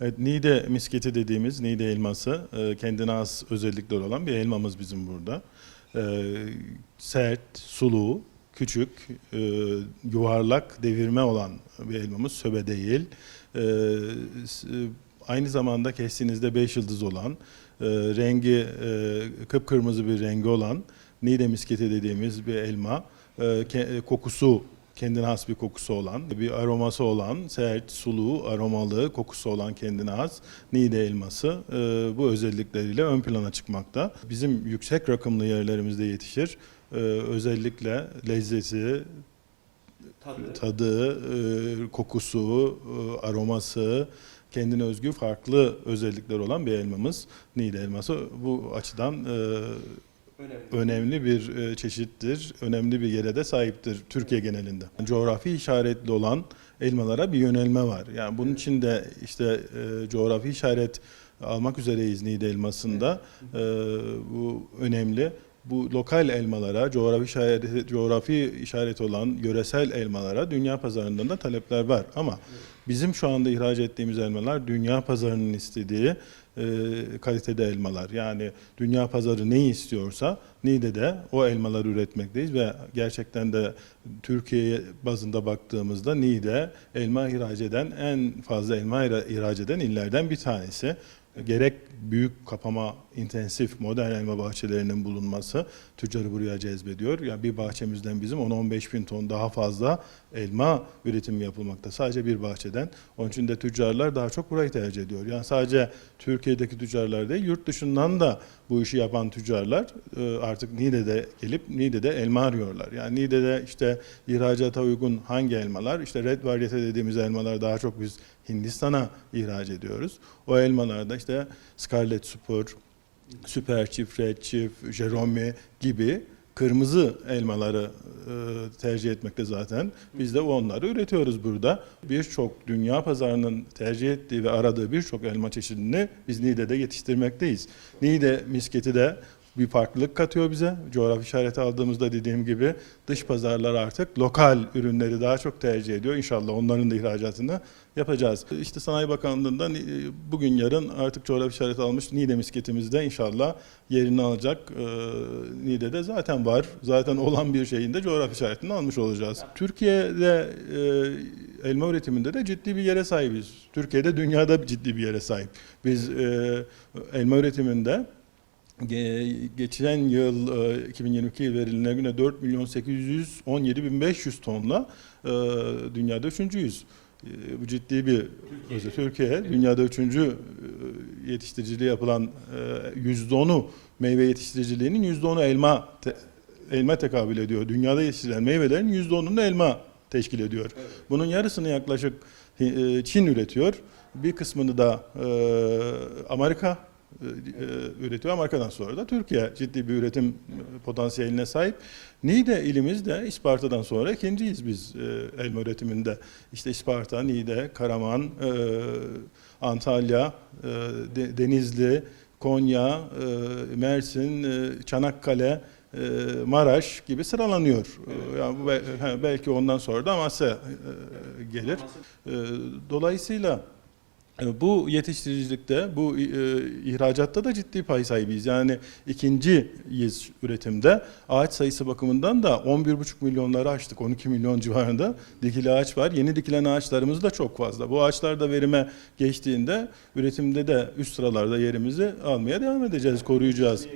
Evet, Niğde misketi dediğimiz Niğde elması e, kendine has özellikleri olan bir elmamız bizim burada. E, sert, sulu, küçük, e, yuvarlak, devirme olan bir elmamız. Söbe değil. E, e, aynı zamanda kestiğinizde beş yıldız olan, e, rengi e, kıpkırmızı bir rengi olan Niğde misketi dediğimiz bir elma. E, e, kokusu kendine has bir kokusu olan, bir aroması olan, sert, sulu, aromalı, kokusu olan kendine has Niğde elması e, bu özellikleriyle ön plana çıkmakta. Bizim yüksek rakımlı yerlerimizde yetişir. E, özellikle lezzeti, Tadı. tadı, e, kokusu, e, aroması, kendine özgü farklı özellikler olan bir elmamız. Niğde elması bu açıdan e, Önemli. önemli bir e, çeşittir, önemli bir yere de sahiptir Türkiye genelinde. Coğrafi işaretli olan elmalara bir yönelme var. Yani bunun için de işte e, coğrafi işaret almak üzereyiz Niğde elmasında. E, bu önemli. Bu lokal elmalara, coğrafi işareti, coğrafi işaret olan yöresel elmalara dünya pazarından da talepler var. Ama bizim şu anda ihraç ettiğimiz elmalar dünya pazarının istediği e, kalitede elmalar. Yani dünya pazarı neyi istiyorsa Niğde'de o elmaları üretmekteyiz ve gerçekten de Türkiye bazında baktığımızda Niğde elma ihraç eden en fazla elma ihra- ihraç eden illerden bir tanesi. Gerek büyük kapama, intensif modern elma bahçelerinin bulunması tüccarı buraya cezbediyor. Yani bir bahçemizden bizim 10-15 bin ton daha fazla elma üretimi yapılmakta. Sadece bir bahçeden. Onun için de tüccarlar daha çok burayı tercih ediyor. Yani sadece Türkiye'deki tüccarlar değil, yurt dışından da bu işi yapan tüccarlar e, artık Niğde'de gelip Niğde'de elma arıyorlar. Yani Niğde'de işte ihracata uygun hangi elmalar? İşte red varyete dediğimiz elmalar daha çok biz Hindistan'a ihraç ediyoruz. O elmalarda işte Scarlet Super, Süper Çift, Red Çift, Jerome gibi kırmızı elmaları e, tercih etmekte zaten. Biz de onları üretiyoruz burada. Birçok dünya pazarının tercih ettiği ve aradığı birçok elma çeşidini biz Niğde'de yetiştirmekteyiz. Niğde misketi de bir farklılık katıyor bize. Coğrafi işareti aldığımızda dediğim gibi dış pazarlar artık lokal ürünleri daha çok tercih ediyor. İnşallah onların da ihracatını yapacağız. İşte Sanayi Bakanlığı'ndan e, bugün yarın artık coğrafi işareti almış Niğde misketimiz de inşallah yerini alacak. Ee, Niğde'de zaten var. Zaten olan bir şeyin de coğrafi işaretini almış olacağız. Türkiye'de e, elma üretiminde de ciddi bir yere sahibiz. Türkiye'de dünyada ciddi bir yere sahip. Biz e, elma üretiminde geçen yıl e, 2022 yıl verilerine göre 4 milyon 817 bin 500 tonla e, dünyada üçüncüyüz. E, Bu ciddi bir Türkiye, Türkiye dünyada üçüncü e, yetiştiriciliği yapılan e, %10'u meyve yetiştiriciliğinin %10'u elma te- elma tekabül ediyor. Dünyada yetiştirilen meyvelerin %10'unu elma teşkil ediyor. Evet. Bunun yarısını yaklaşık e, Çin üretiyor. Bir kısmını da e, Amerika e, e, üretiyor. Amerika'dan sonra da Türkiye ciddi bir üretim e, potansiyeline sahip. Niğde ilimizde İsparta'dan sonra ikinciyiz biz e, elma üretiminde. İşte İsparta, Niğde, Karaman, e, Antalya, e, De- Denizli, Konya, e, Mersin, e, Çanakkale, e, Maraş gibi sıralanıyor. E, Yani belki ondan sonra da Amasya e, gelir. E, Dolayısıyla e, bu yetiştiricilikte, bu e, ihracatta da ciddi pay sahibiyiz. Yani ikinciyiz üretimde. Ağaç sayısı bakımından da 11,5 milyonları aştık. 12 milyon civarında dikili ağaç var. Yeni dikilen ağaçlarımız da çok fazla. Bu ağaçlar da verime geçtiğinde üretimde de üst sıralarda yerimizi almaya devam edeceğiz, koruyacağız.